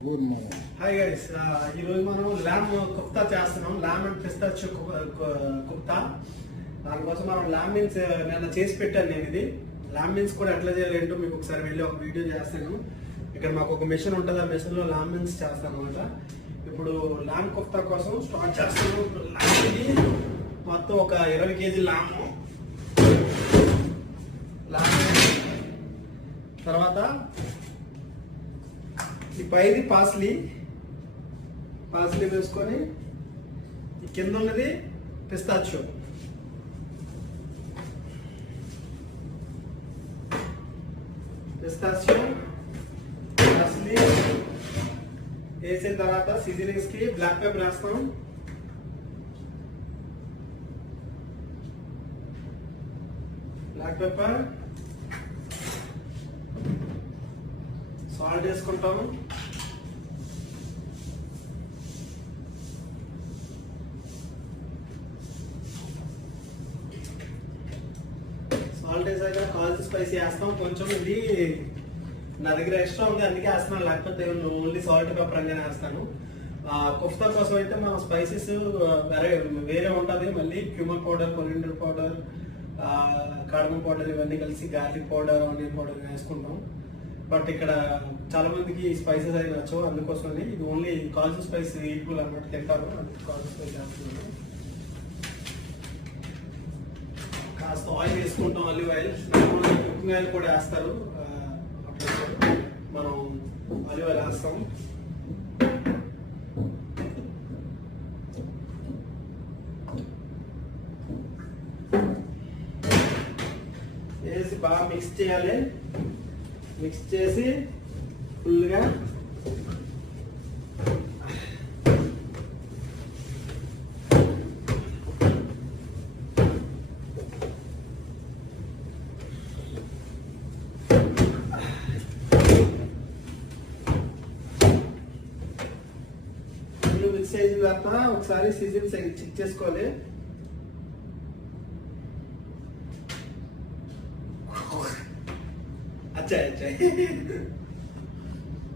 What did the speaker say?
Hi guys, ఈరోజు మనం lamb kofta చేస్తున్నాం. Lamb and pistachio kofta. దానికోసం మనం ల్యామ్ మీన్స్ నిన్న చేసి పెట్టాను. నేను ఇది ల్యామ్ మీన్స్ కూడా ఎట్లా చేయాలేంటో మీకు ఒకసారి వెళ్ళి ఒక వీడియో చేస్తాను. ఇక్కడ మాకు ఒక మెషిన్ ఉంటుంది, ఆ మెషిన్ లో ల్యామ్ మీన్స్ చేస్తాను అనమాట. ఇప్పుడు ల్యామ్ కుప్తా కోసం స్టార్ట్ చేస్తాను. ఇది మొత్తం ఒక 20 కేజీ ల్యామ్. తర్వాత ఈ పైది పాస్లీ వేసుకొని ఈ కింద ఉన్నది పిస్తాచియో. పాస్లీ వేసిన తర్వాత సీజనింగ్స్ కి బ్లాక్ పెప్పర్ వేస్తాం. బ్లాక్ పెప్పర్, సాల్ట్ వేసుకుంటాము. సాల్ట్ వేసాక కాల్చి స్పైసీ వేస్తాం. కొంచెం ఇది నా దగ్గర ఎక్స్ట్రా ఉంది అందుకే వేస్తున్నాను, లేకపోతే ఓన్లీ సాల్ట్ పెప్పర్ అంగానే వేస్తాను. కుఫ్తా కోసం అయితే మనం స్పైసెస్ వేరే ఉంటుంది. మళ్ళీ cumin powder, coriander powder, cardamom powder ఇవన్నీ కలిసి గార్లిక్ పౌడర్, ఆనియన్ పౌడర్ వేసుకుంటాం. బట్ ఇక్కడ చాలా మందికి స్పైసెస్ అవి నచ్చవు, అందుకోసమని ఇది ఓన్లీ కాల్చి స్పైస్ ఈక్వల్ అన్నమాట తింటారు, అందుకే కాల్చి స్పైస్ వేస్తున్నాను. కాస్త ఆయిల్ వేసుకుంటాం, ఆలివ్ ఆయిల్. కుకింగ్ ఆయిల్ కూడా వేస్తారు, మనం ఆలివ్ ఆయిల్ వేస్తాం. వేసి బాగా మిక్స్ చేయాలి. మిక్స్ చేసి ఫుల్గా మిక్స్ చేసిన తర్వాత ఒకసారి సీజన్ చెక్ చేసుకోవాలి. अच्छा अच्छा